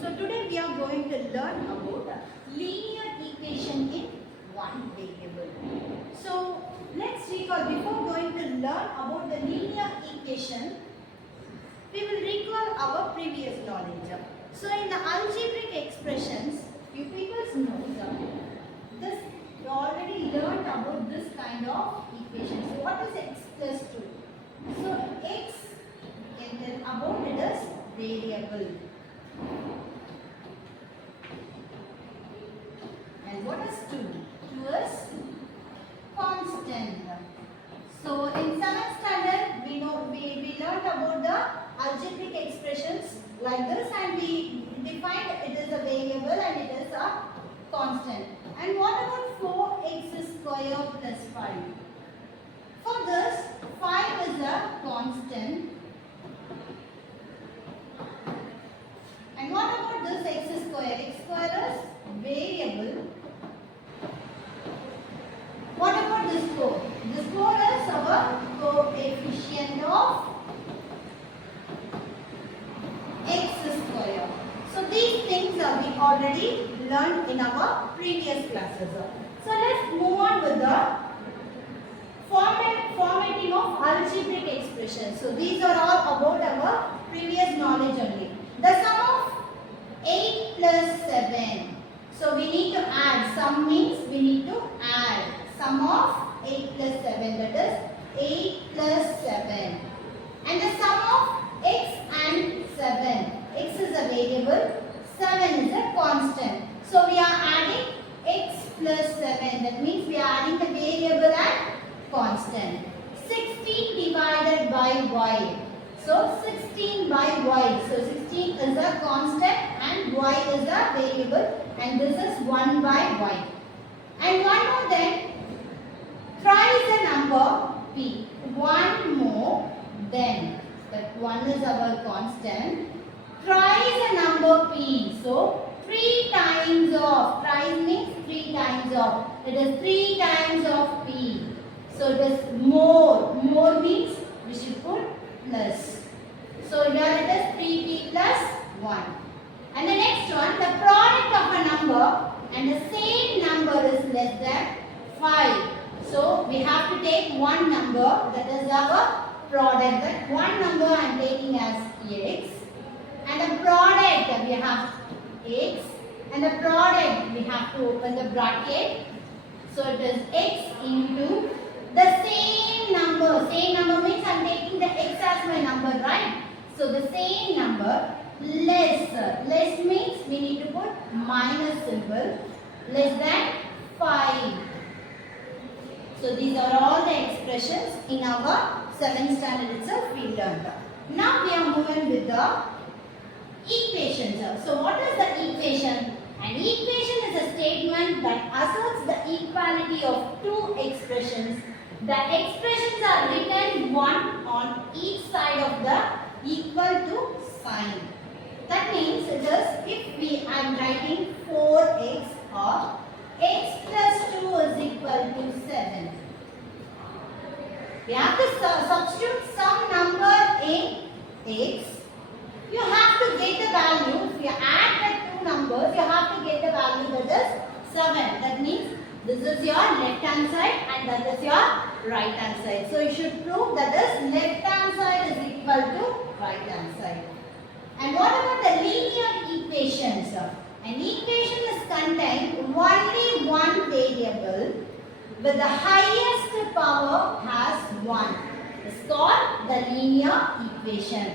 So today we are going to learn about linear equation in one variable. So let's recall, before going to learn about the linear equation, we will recall our previous knowledge. So in the algebraic expressions, you people know this, you already learned about this kind of equation. So what is x plus 2? So x, we can tell about it as variable. And what is 2? 2 is constant. So in 7th standard, we learned about the algebraic expressions like this, and we defined it is a variable and it is a constant. And what about 4x square plus 5? For this, 5 is a constant. And what about this x square? X square is variable. What about this 4? This 4 is our coefficient of x square. So these things we already learned in our previous classes. So let's move on with the formatting of algebraic expressions. So these are all about our previous knowledge only. The sum of 8 plus 7. So we need to add. Sum means we need to add. Sum of 8 plus 7, that is 8 plus 7. And the sum of x and 7. X is a variable, 7 is a constant. So we are adding x plus 7. That means we are adding the variable and constant. 16 divided by y. So 16 by y. So 16 is a constant and y is a variable, and this is 1 by y. And one more then, thrice a number p. One more then. That 1 is our constant. Thrice a number p. So 3 times of. Thrice means 3 times of. It is 3 times of p. So it is more. More means we should put plus. So here it is 3p plus 1. And the next one, the product of a number and the same number is less than 5. So we have to take one number, that is our product. That one number I am taking as x. And the product we have x. And the product we have to open the bracket. So it is x into the same number. Same number means I am taking the x as my number, right? So the same number less. Less means we need to put minus symbol. Less than 5. So these are all the expressions in our 7th standard itself we learned. Now we are moving with the equations. So what is the equation? An equation is a statement that asserts the equality of two expressions. The expressions are written one on each side of the equal to sign. That means it is, if I am writing 4x or x plus 2 is equal to 7. We have to substitute some number in x. You have to get the value. If you add the two numbers, you have to get the value, that is 7. That means this is your left hand side and that is your right hand side. So you should prove that this left hand side is equal to right hand side. And what about the linear equations? An equation is contained only one variable with the highest power has 1. It's called the linear equation.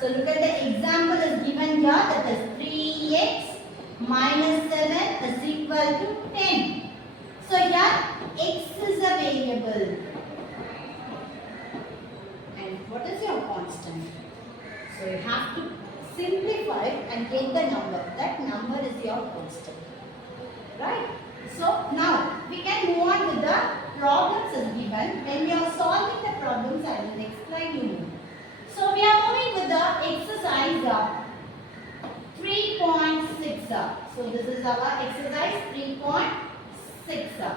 So look at the example is given here, that is 3x minus 7 is equal to 10. So here x is a variable. And what is your constant? So you have to simplify and get the number. That number is your constant. Right? So now we can move on with the problems as given. When we are solving the problems, I will explain you more. So we are moving with the exercise 3.6. So this is our exercise 3.6.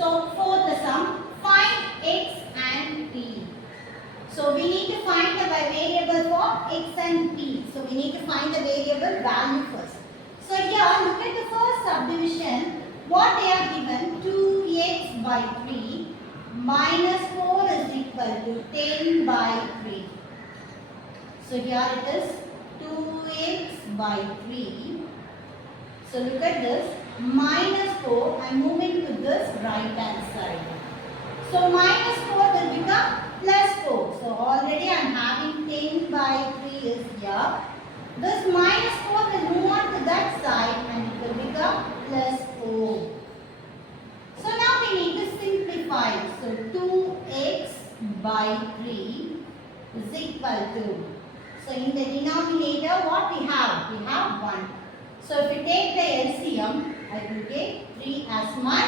So for the sum, find x and p. So we need to find the variable for x and p. So we need to find the variable value first. So here look at the first subdivision. What they are given, 2x by 3 minus 4 is equal to 10 by 3. So here it is 2x by 3. So look at this, minus 4, I am moving to this right hand side. So minus 4 will become plus 4. So already I am having 10 by 3 is here. This minus 4 will move on to that side and it will become plus 4. So now we need to simplify. So 2x by 3 is equal to. So in the denominator what we have? We have 1. So if we take the LCM, I will get 3 as my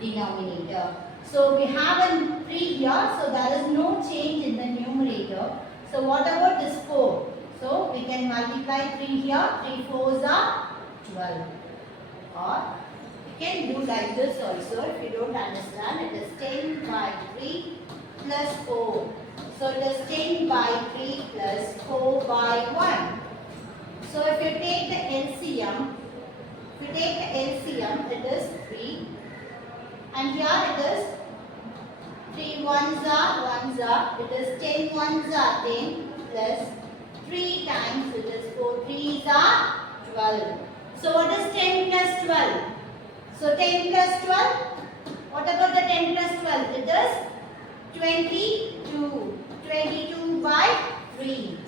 denominator. So we have a 3 here, so there is no change in the numerator. So what about this 4? So we can multiply 3 here, 3 4s are 12. Or we can do like this also, if you don't understand, it is 10 by 3 plus 4. So it is 10 by 3 plus 4 by 1. So if you take the LCM, it is 3. And here it is 3 1s are, it is 10 1s are 10 plus 3 times, it is 4 3s are 12. So what is 10 plus 12? So 10 plus 12, what about the 10 plus 12? It is 22. 22 by 3.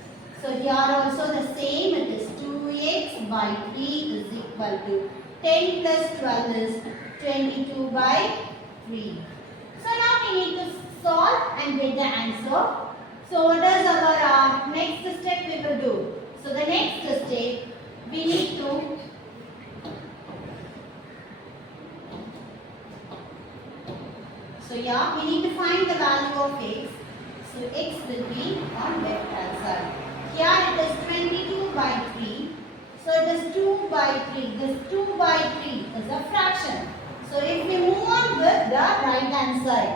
So here also the same, it is 2x by 3 is equal to 10 plus 12 is 22 by 3. So now we need to solve and get the answer. So what is our next step we will do? So the next step we need to we need to find the value of x. So x will be on left hand side. Here it is 22 by 3. So it is 2 by 3. This 2 by 3 is a fraction. So if we move on with the right hand side,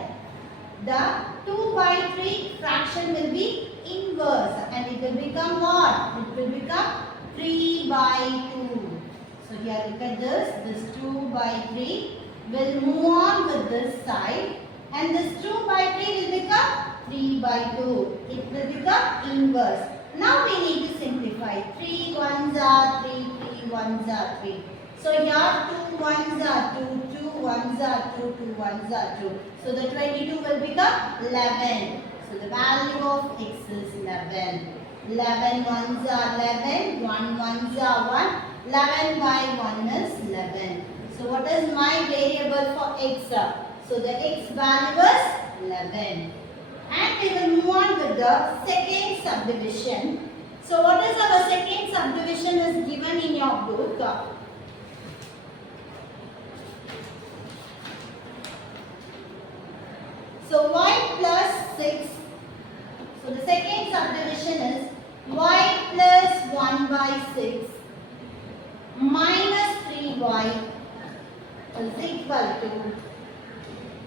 the 2 by 3 fraction will be inverse and it will become what? It will become 3 by 2. So here look at this 2 by 3 will move on with this side and this 2 by 3 will become 3 by 2. It will become inverse. Now we need to simplify. 3 1s are 3, 3 1s are 3. So here 2 1s are 2, 2 1s are 2, 2 1s are 2. So the 22 will become 11. So the value of x is 11. 11 1s are 11, 1 1s are 1. 11 by 1 is 11. So what is my variable for x? So the x value is 11. And we will move on with the second subdivision. So what is our second subdivision is given in your book. So y plus 6. So the second subdivision is y plus 1 by 6 minus 3y is equal to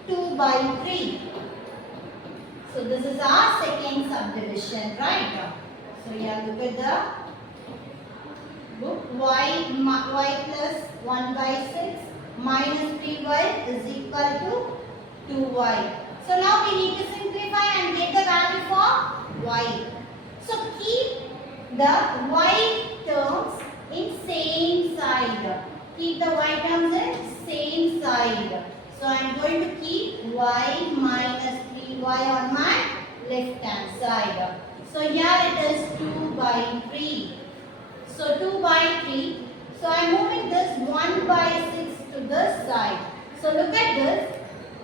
2 by 3. So this is our second subdivision, right? So here look at the book. Y plus 1 by 6 minus 3y is equal to 2y. So now we need to simplify and get the value for y. So keep the y terms in same side. Keep the y terms in same side. So I am going to keep y minus 3y on my left hand side. So here it is 2 by 3. So 2 by 3. So I am moving this 1 by 6 to this side. So look at this.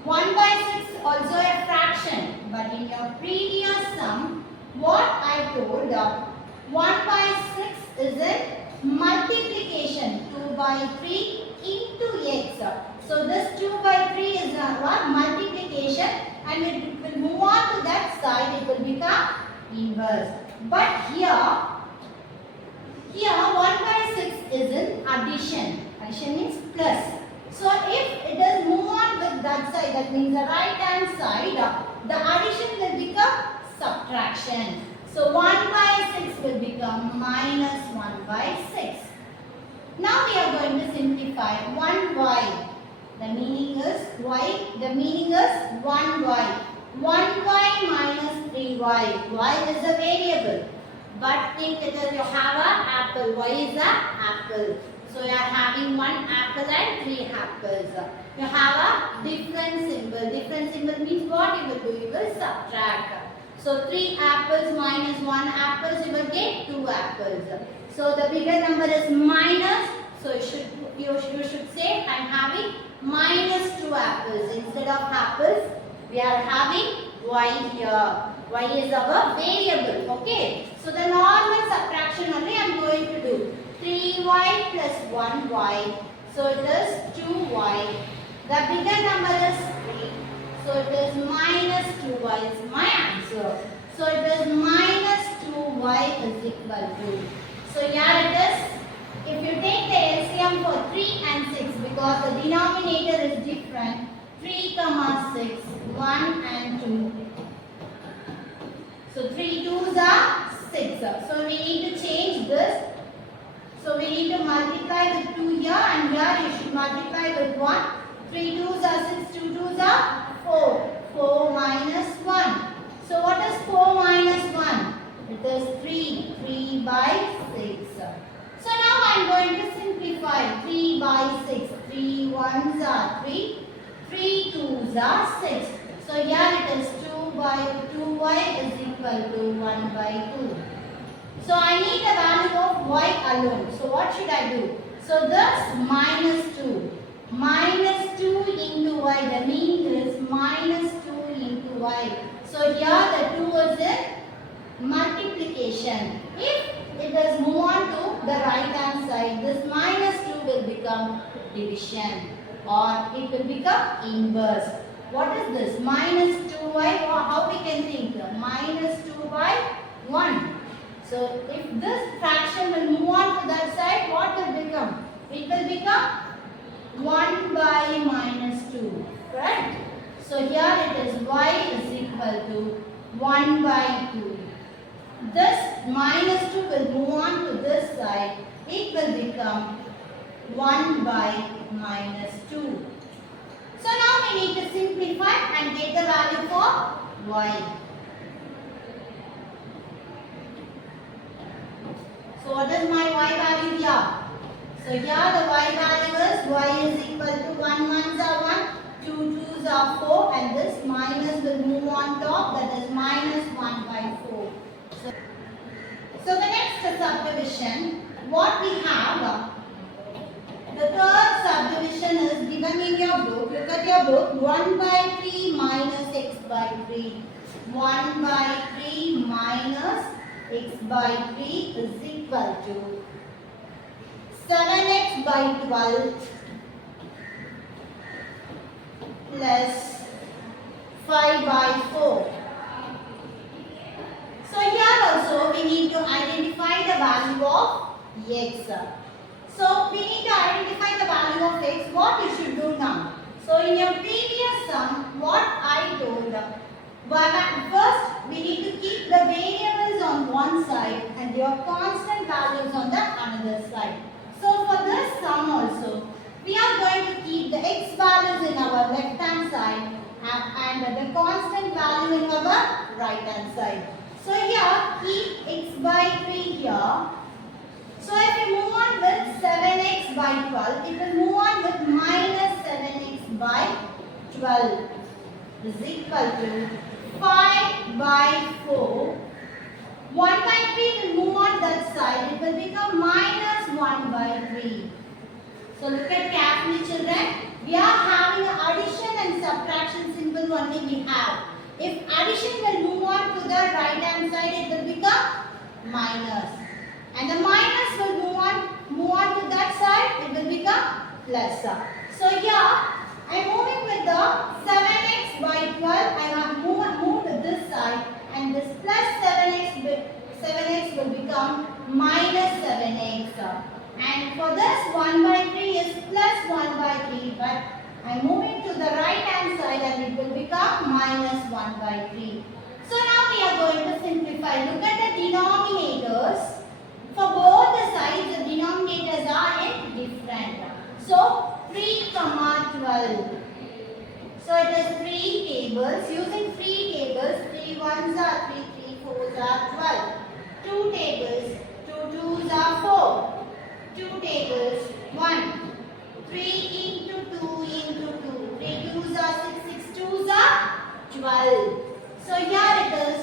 1 by 6 also a fraction. But in your previous sum, what I told, 1 by 6 is a multiplication. 2 by 3 into x. So this 2 by 3 is what? Multiplication, and it will move on to that side, it will become inverse. But here 1 by 6 is in addition. Addition means plus. So if it does move on with that side, that means the right hand side, the addition will become subtraction. So 1 by 6 will become minus 1 by 6. Now we are going to simplify 1y. The meaning is y. The meaning is 1y. 1y minus 3y. Y is a variable. But think that you have an apple. Y is an apple. So you are having one apple and 3 apples. You have a different symbol. Different symbol means what you will do? You will subtract. So 3 apples minus 1 apples, you will get 2 apples. So the bigger number is minus. So you should say I am having minus 2 apples. Instead of apples, we are having y here. Y is our variable. Okay. So the normal subtraction only I am going to do. 3y plus 1y. So it is 2y. The bigger number is 3. So it is minus 2y is my answer. So it is minus 2y is equal to. So here it is. If you take the LCM for 3 and 6 because the denominator is different. 3, 6, 1 and 2. So 3 2s are 6. So we need to change this. So we need to multiply with 2 here and here you should multiply with 1. 3 2s are 6, 2 2s are 4. 4 minus 1. So what is 4 minus 1? It is 3. 3 by 6. So now I am going to simplify 3 by 6. 3 1s are 3. 3 2s are 6. So here it is 2 by 2y is equal to 1 by 2. So I need the value of y alone. So what should I do? So this minus 2. Minus 2 into y. The meaning is minus 2 into y. So here the 2 is in multiplication. If it is move on to the right hand side, this minus 2 will become division or it will become inverse. What is this? Minus 2y, or how we can think? Minus 2 by 1. So if this fraction will move on to that side, what will become? It will become 1 by minus 2. Correct? So here it is y is equal to 1 by 2. This minus 2 will move on to this side. It will become 1 by minus 2. So now we need to simplify and get the value for y. So what is my y value here? So here the y value is y is equal to 1 1s are 1, 2 2s are 4 and this minus will move on top, that is minus 1 by 4. So the next subdivision, what we have, the third subdivision is given in your book. Look at your book. 1 by 3 minus x by 3. 1 by 3 minus x by 3 is equal to 7x by 12 plus 5 by 4. So here also we need to identify the value of x. So we need to identify the value of x. What you should do now? So in your previous sum, what I told, first we need to keep the variables on one side and your constant values on the another side. So for this sum also, we are going to keep the x values in our left hand side and the constant value in our right hand side. So here keep x by 3 here. So if we move on with 7x by 12, it will move on with minus 7x by 12 is equal to 5 by 4. 1 by 3 will move on that side. It will become minus 1 by 3. So look at carefully children. We are having addition and subtraction symbol only we have. If addition will move on to the right hand side, it will become minus. And the minus will move on to that side, it will become plus. So here, I am moving with the 7x by 12, I have moved to this side and this plus 7x will become minus 7x. And for this 1 by 3 is plus 1 by 3, but I am moving to the right hand side and become minus 1 by 3. So now we are going to simplify. Look at the denominators. For both the sides, the denominators are in different. So 3 comma 12. So it is 3 tables. Using 3 tables, 3 ones are 3, 3 fours are 12. 2 tables, 2 twos are 4. 2 tables, 1. 3 into 2 into 2. 3 twos are 6, 6 twos are 12. So here it is,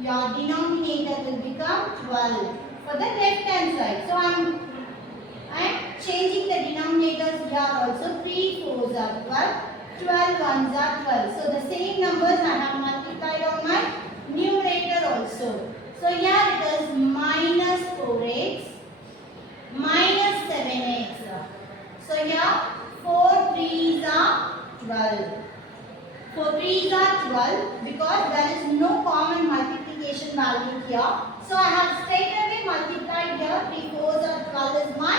your denominator will become 12 for the left hand side. So I am changing the denominators here also. 3 fours are 12. 12 ones are 12. So the same numbers I have multiplied on my numerator also. So here it is minus 4x minus 7x. So here 4 threes are 12. 4 threes are 12 because there is no common multiplication value here. So I have straight away multiplied here. 3 fours are 12 is my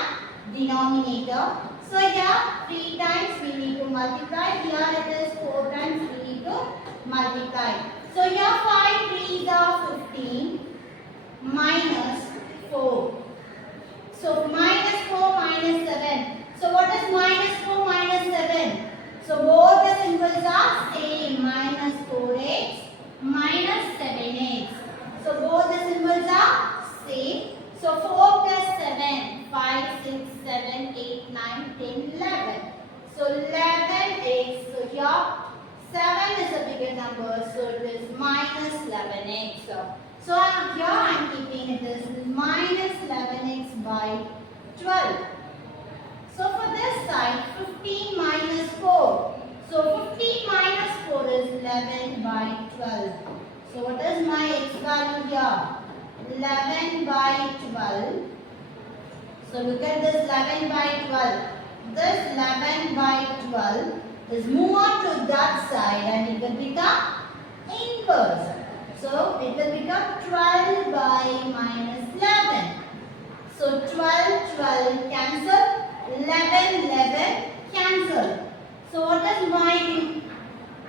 denominator. So here 3 times we need to multiply. Here it is 4 times we need to multiply. So here 5 threes are 15 minus 4. So minus 4 minus 7. So what is minus 4 minus 7? So both the symbols are same. Minus 4x minus 7x. So both the symbols are same. So 4 plus 7, 5, 6, 7, 8, 9, 10, 11. So 11x. So here 7 is a bigger number. So it is minus 11x. So here I am keeping it as minus 11x by 12. So for this side, 15 minus 4. So 15 minus 4 is 11 by 12. So what is my x value here? 11 by 12. So look at this 11 by 12. This 11 by 12 is move on to that side and it will become inverse. So it will become 12 by minus 11. So 12, 12 cancel. 11, 11 cancel. So what is my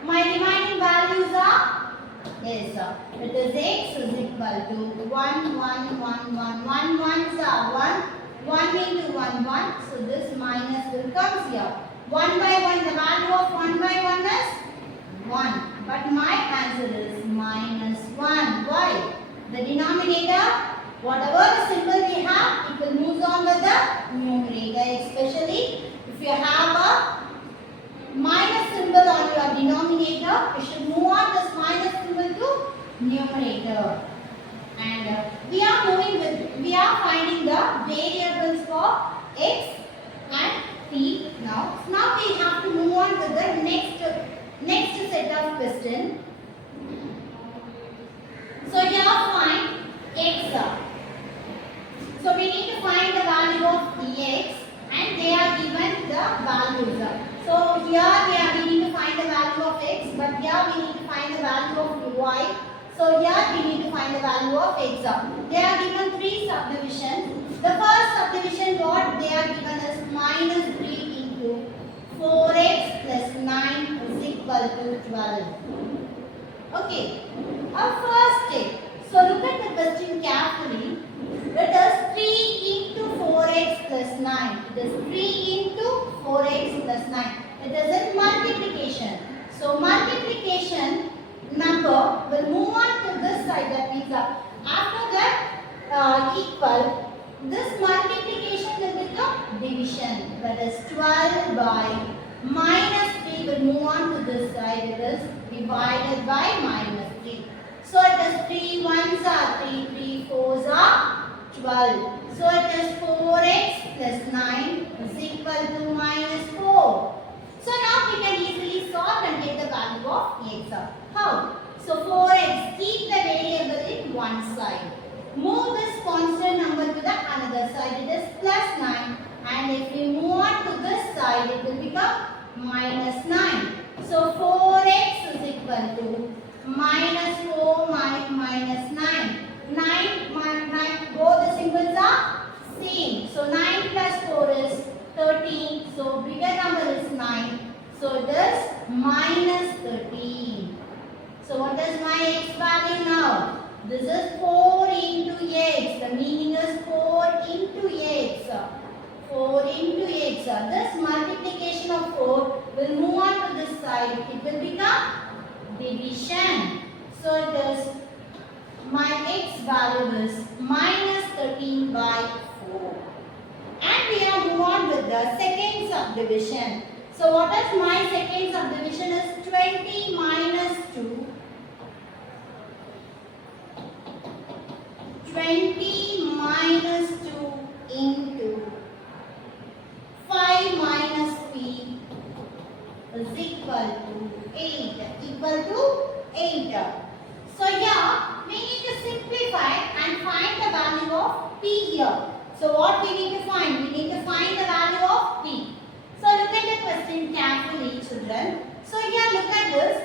remaining values are? Yes, it is x is equal to 1, 1, 1, 1, 1 ones are 1, 1 into 1, 1. So this minus will come here. 1 by 1, the value of 1 by 1 is 1. But my answer is minus 1. Why? The denominator, whatever the symbol we have, it will move on with the numerator. Especially if you have a minus symbol on your denominator, you should move on this minus symbol to numerator. And we are finding the variables for x and t now. Now we have to move on to the next set of question. So here find x. So we need to find the value of dx and they are given the values. So here we need to find the value of x, but here we need to find the value of y. So here we need to find the value of x. They are given 3 subdivisions. The first subdivision what they are given is minus 3 into 4x plus 9 is equal to 12. Okay, our first step. So look at the question carefully. It is 3 into 4x plus 9. It is 3 into 4x plus 9. It is in multiplication. So multiplication number will move on to this side. That means after that equal, this multiplication will become division. That is 12 by minus 3 will move on to this side. It is divided by minus 3. So it is 3 ones are 3, 3 fours are 12. So it is 4x plus 9 is equal to minus 4. So now we can easily solve and get the value of x. How? So 4x, keep the variable in one side. Move this constant number to the another side. It is plus 9. And if we move on to this side, it will become minus 9. So 4x is equal to minus 4 minus 9. 9, both the symbols are same. So 9 plus 4 is 13. So bigger number is 9. So it is minus 13. So what is my x value now? This is 4 into x. The meaning is 4 into x. 4 into x. This multiplication of 4 will move on to this side. It will become division. So it is my x value is minus 13 by 4. And we are move on with the second subdivision. So what is my second subdivision is 20 minus 2. 20 minus 2 into 5 minus p is equal to 8. Equal to 8. So here we need to simplify and find the value of p here. So what we need to find? We need to find the value of p. So look at the question carefully, children. So here look at this.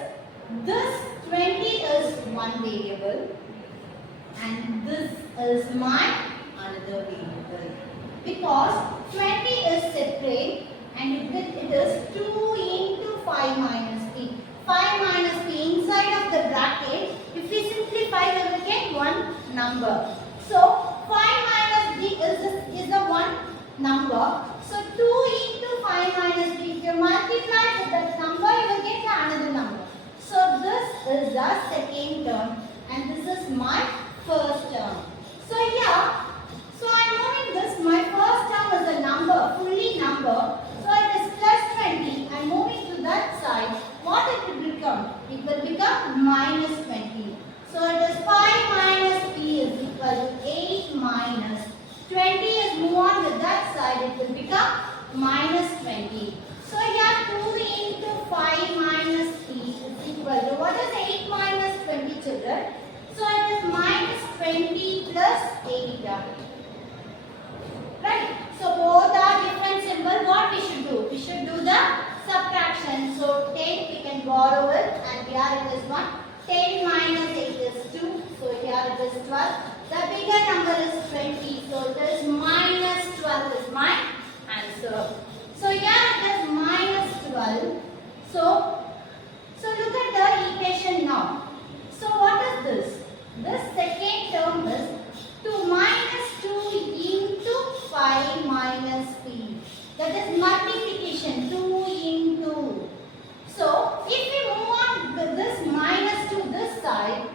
This 20 is one variable and this is my another variable. Because 20 is separate and it is 2 into 5 minus p. 5 minus p inside of the bracket. If we simplify, we will get one number. So 5 minus b is the one number. So 2 into 5 minus b. If you multiply with that number, you will get another number. So this is the second term and this is my first term. So here, so I am knowing this, my first term is a number, fully number. So it is plus 20. I am moving to that side. What it will become? It will become minus 20. So it is 5 minus p is equal to 8 minus 20 is move on with that side. It will become minus 20. So here 2 into 5 minus p is equal to, what is 8 minus 20, children? So it is minus 20 plus 8. Right? So both are different symbols. What we should do? We should do the subtraction. So 10 we can borrow it and here it is 1. 10 minus 8 is 2. So here it is 12. The bigger number is 20. So it is minus 12 is my answer. So here it is minus 12. So look at the equation now. So what is this? This second term is 2 minus 2 into 5 minus p. That is multiplication, 2 into. So if we move on with this minus to this side,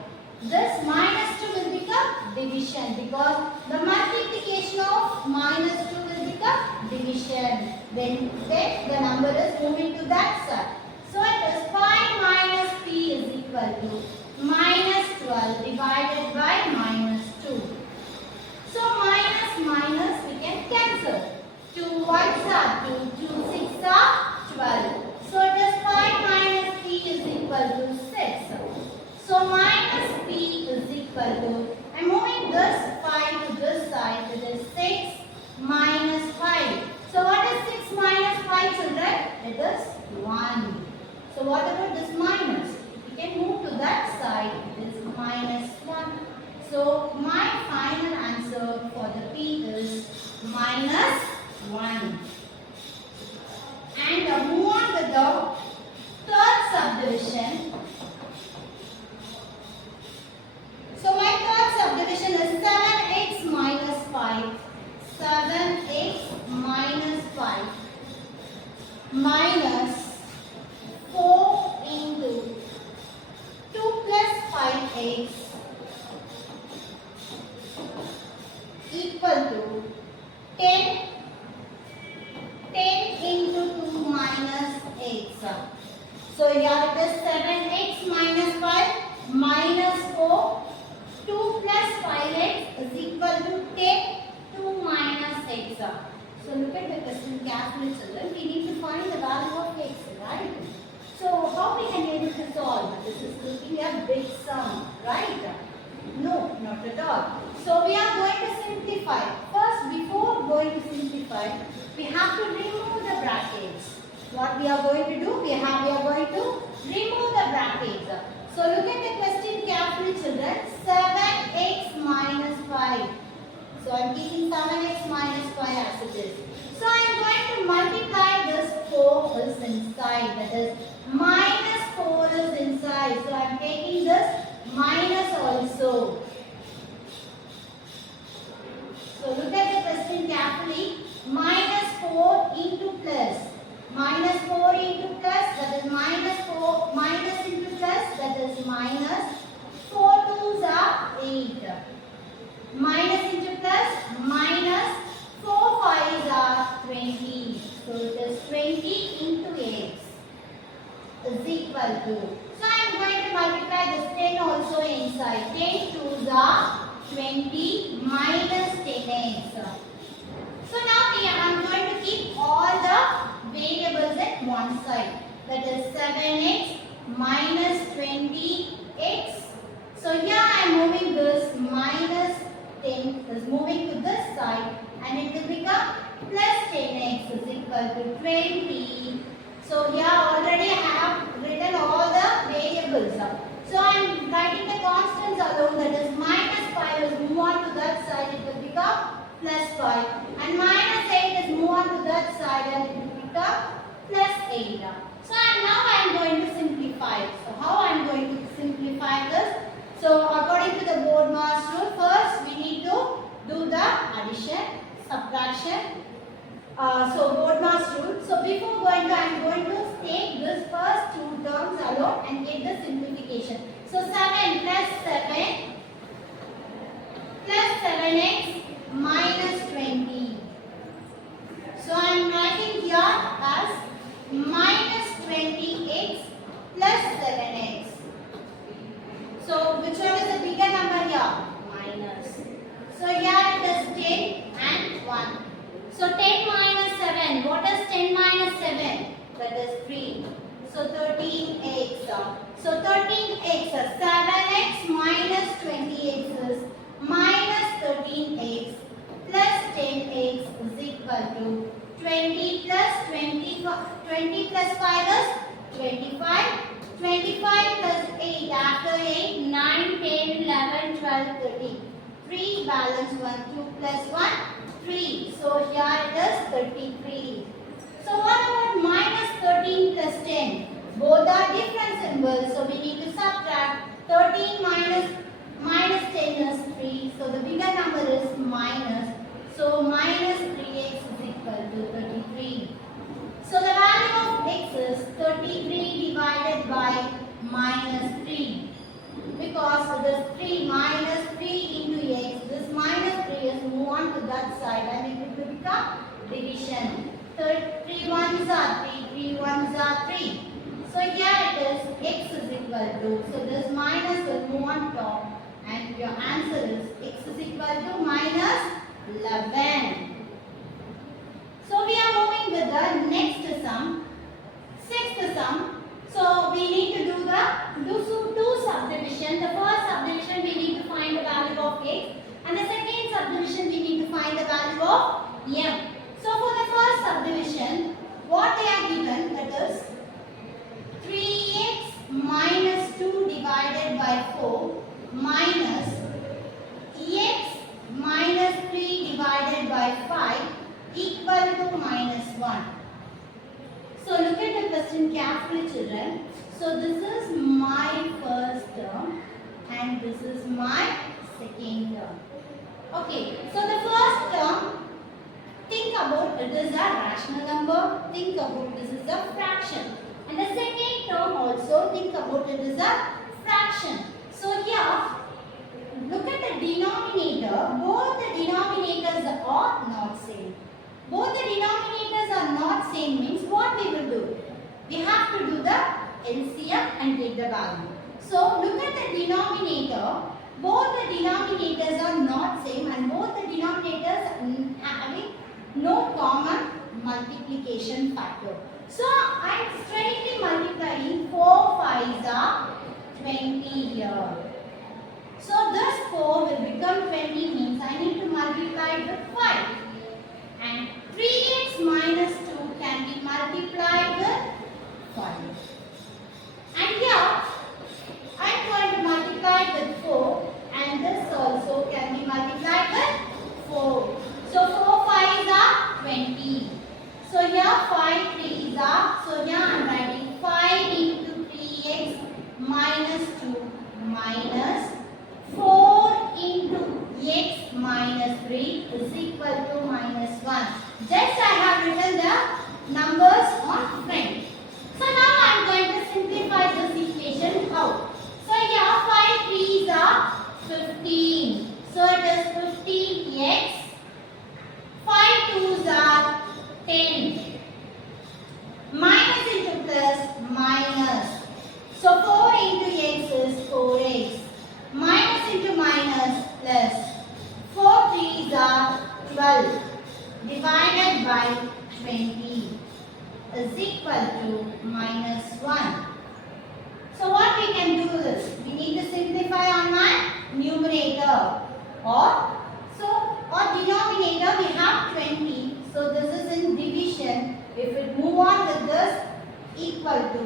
this minus 2 will become division because the multiplication of minus 2 will become division. Then the number is moving to that side. So it is 5 minus p is equal to minus 12 divided by minus 2. So minus minus we can cancel. 2 1s are 2, 2 6 are 12. So it is 5 minus p is equal to 6. So minus p is equal to, I am moving this 5 to this side, it is 6 minus 5. So what is 6 minus 5, children? It is 1. So what about this minus? We can move to that side, it is minus 1. So my final answer for the p is minus 1. And move on with the third subdivision. So my third subdivision is 7x minus 5. 7x minus 5 minus 4 into 2 plus 5x equal to 10 into 2 minus x. So here it is 7x minus 5 minus 4. 2 plus 5x is equal to 10, 2 minus x. So look at the question carefully, children. We need to find the value of x, right? So how we can able to solve? This is looking a big sum, right? No, not at all. So we are going to simplify. First, before going to simplify, we have to remove the brackets. What we are going to do? We are going to remove the brackets. So look at the question carefully, children. 7x minus 5. So I am keeping 7x minus 5 as it is. So I am going to multiply this 4 is inside. That is minus 4 is inside. So I am taking this minus also. So look at the question carefully. Minus 4 into plus. Minus 4 into plus, that is minus 4. Minus into plus, that is minus. 4 2s are 8. Minus into plus, minus. 4 5s are 20. So it is 20 into x is equal to. So I am going to multiply this 10 also inside. 10 2s are 20 minus 10x. So now I am going to keep all the variables at one side. That is 7x minus 20x. So here I am moving this minus 10 is moving to this side and it will become plus 10x is equal to 20. So here already I have written all the variables. So I am writing the constants alone, that is minus 5 is move on to that side, it will become plus 5 and minus 8 is move on to that side and it will become plus 8. So now I am going to simplify. So how I am going to simplify this? So according to the board mass rule, first we need to do the addition, subtraction. So board mass rule. So before going to, I am going to take this first two terms alone and get the simplification. So 7 plus 7 plus 7x minus 20. So I am writing here as minus 20x plus 7x. So which one is the bigger number here? Minus. So here it is 10 and 1. So 10 minus 7. What is 10 minus 7? That is 3. So 13x. So 13x. 7x minus 20x is minus 13x plus 10x is equal to 20 plus 20 plus 5 is 25. 25 plus 8. After 8, 9, 10, 11, 12, 13. 3 balance 1. 2 plus 1. 3. So here it is 33. So what about minus 13 plus 10? Both are different symbols. So we need to subtract. 13 minus 10 is 3. So the bigger number is minus. So minus 3x is equal to 33. So the value of x is 33 divided by minus 3. Because this 3 minus 3 into x, this minus 3 is move on to that side and it will become division. 3 ones are 3, 3 ones are 3. So here it is x is equal to, so this minus will move on top and your answer is x is equal to minus 11. So we are moving with the next sum, sixth sum. So we need to do two subdivision. The first subdivision we need to find the value of x and the second subdivision we need to find the value of m. So for the first subdivision, what they are given, that is 3x minus 2 divided by 4 minus x minus 3 divided by 5 equal to minus 1. So look at the question carefully, children. So this is my first term and this is my second term. Okay, so the first term, think about it is a rational number, think about this is a fraction. And the second term also, think about it is a fraction. So here, look at the denominator, both the denominators are not same. Both the denominators are not same means what we will do? We have to do the LCM and take the value. So look at the denominator, both the denominators are not same and both the denominators having no common multiplication factor. So I am straightly multiplying 4 5s are 20 here. So this 4 will become 20 means I need to multiply with 5. And 3x minus 2 can be multiplied with 5. And here I am going to multiply with 4 and this also can be multiplied with 4. So 4 5s are 20. So here 5 3s are, so here I am writing 5 into minus 2 minus 4 into x minus 3 is equal to minus 1. Just I have written the numbers on front. So now I am going to simplify this equation. How? So here 5 3's are 15. So it is 15x. 5 2's are 10. Minus into plus minus. So 4 into x is 4x. Minus into minus plus. 4 3's are 12. Divided by 20 is equal to minus 1. So what we can do is, we need to simplify on my numerator, or denominator we have 20. So this is in division. If we move on with this, equal to,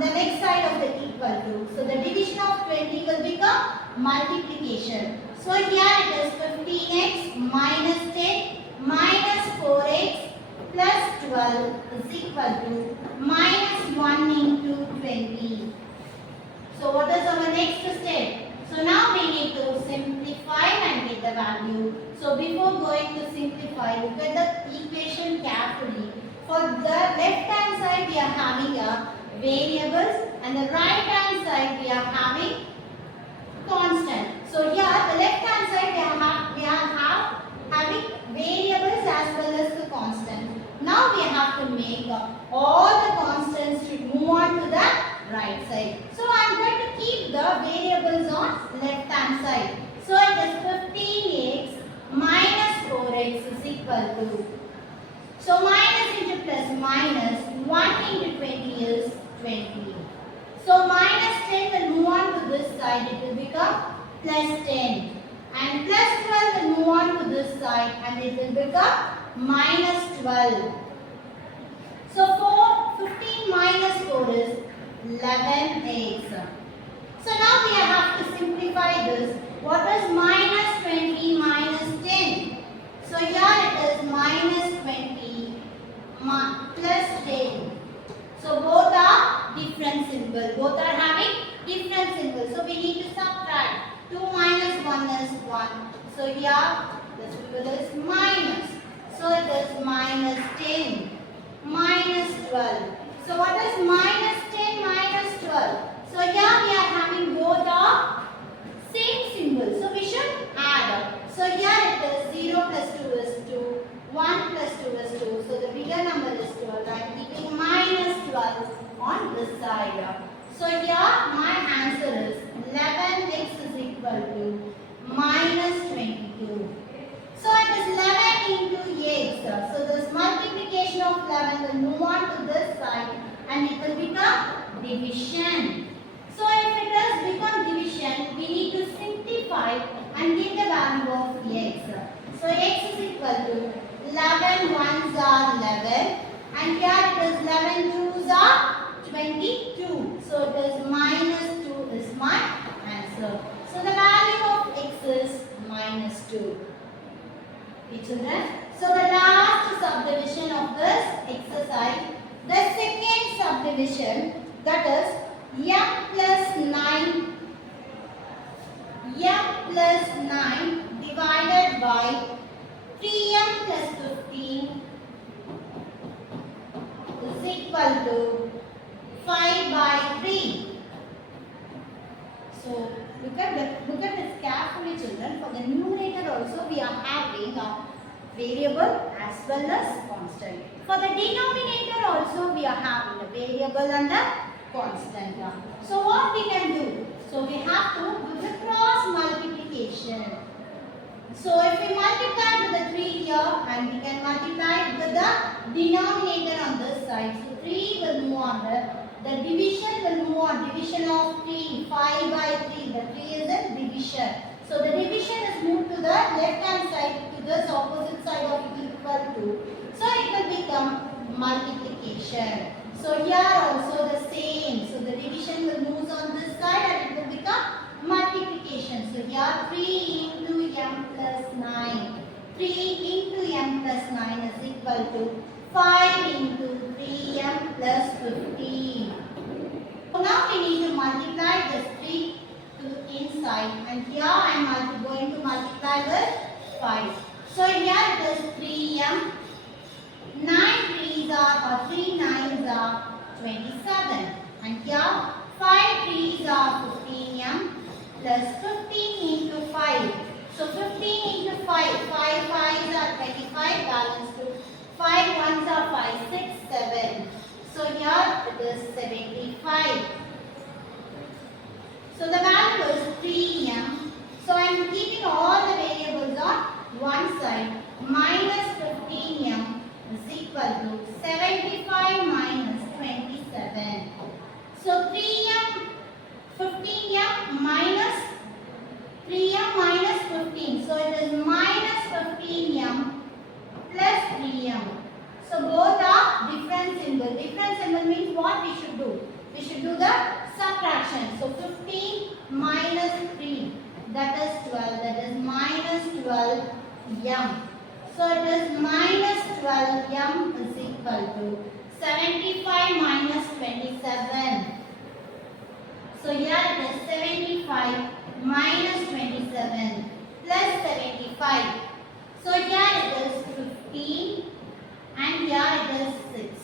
the next side of the equal to. So the division of 20 will become multiplication. So here it is 15x minus 10 minus 4x plus 12 is equal to minus 1 into 20. So what is our next step? So now we need to simplify and get the value. So before going to simplify, look at the equation carefully. For the left hand side we are having a variables, and the right hand side we are having constant. So here the left hand side we are having variables as well as the constant. Now we have to make all the constants to move on to the right side. So I am going to keep the variables on left hand side. So it is 15x minus 4x is equal to. So minus into plus minus 1 into 20 is 20. So minus 10 will move on to this side. It will become plus 10. And plus 12 will move on to this side and it will become minus 12. So 15 minus 4 is 11x. So now we have to simplify this. What is minus 20 minus 10? So here it is minus 20 plus 10. So both are different symbols. Both are having different symbols. So we need to subtract. 2 minus 1 is 1. So here the symbol is minus. So it is minus 10 minus 12. So what is minus 10 minus 12? So here we are having both are same symbol. So we should add. So here it is 0 plus 2 is 2. 1 plus 2 is 2. So the bigger number is 12. I am keeping minus 12 on this side. So here my answer is 11x is equal to minus 22. So it is 11 into x. So this multiplication of 11 will move on to this side and it will become division. So if it has become division, we need to simplify and get the value of x. So x is equal to 11 ones are 11 and here it is 11 twos are 22. So it is minus 2 is my answer. So the value of x is minus 2. Okay, children. So the last subdivision of this exercise, the second subdivision, that is m plus 9 divided by 3m plus 15 is equal to 5 by 3. So look at this carefully, children. For the numerator also we are having a variable as well as constant. For the denominator also we are having a variable and a constant. So what we can do? So we have to do the cross multiplication. So if we multiply with the 3 here and we can multiply with the denominator on this side. So 3 will move on. The division will move on. Division of 3. 5 by 3. The 3 is a division. So the division is moved to the left hand side to this opposite side of equal to. So it will become multiplication. So here also the same. So the division will move on this side and it will become multiplication. So here 3 into m plus 9. 3 into m plus 9 is equal to 5 into 3m plus 15. So now we need to multiply it is 3 to the inside, and here I am going to multiply with 5. So here it is 3m. 9 3s are 3 9s are 27, and here 5 3s are 15m plus 15 into 5. So 15 into 5, 5 5s are 25, balance to 5 1s are 5, 6, 7. So here it is 75. So the value is 3m. So I am keeping all the variables on one side. Minus 15m is equal to 75 minus 27. So 3m, 15m minus 3m minus 15. So it is minus 15m plus 3m. So both are different symbol. Different symbol means what we should do? We should do the subtraction. So 15 minus 3, that is 12. That is minus 12m. So it is minus 12m is equal to 75 minus 27. So here it is 75 minus 27 plus 75. So here it is 15 and here it is 6.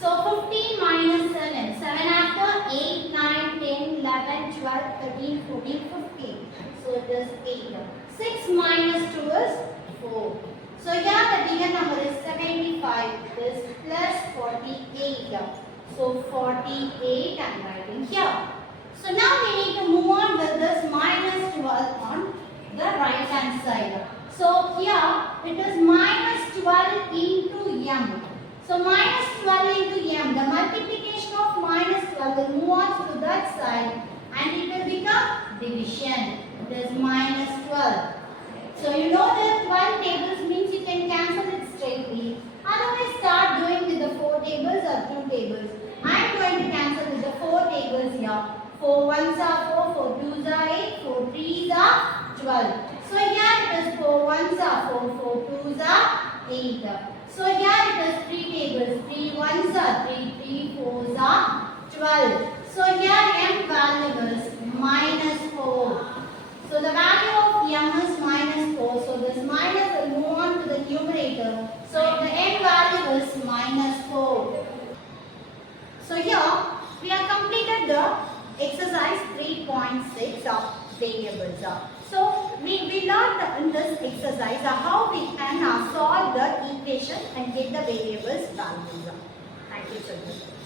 So 15 minus 7. 7 after 8, 9, 10, 11, 12, 13, 14, 15. So it is 8. 6 minus 2 is 4. So here the bigger number is 75. This plus 48. So 48 I am writing here. So now we need to move on with this minus 12 on the right hand side. So here it is minus 12 into m. So minus 12 into m, the multiplication of minus 12 will move on to that side and it will become division. It is minus 12. So you know that 12 tables means you can cancel it straightly. Otherwise start doing with the 4 tables or 2 tables. I am going to cancel with the 4 tables here. 4 1s are 4, 4 2s are 8, 4 3s are 12. So here it is 4 1s are 4, 4 2s are 8. So here it is 3 tables. 3 1s are 3, 3 4s are 12. So here m value is minus 4. So the value of m is minus 4. So this minus will move on to the numerator. So the m value is minus 4. So here we have completed the exercise 3.6 of variables. So we learned in this exercise how we can solve the equation and get the variables values. Thank you children.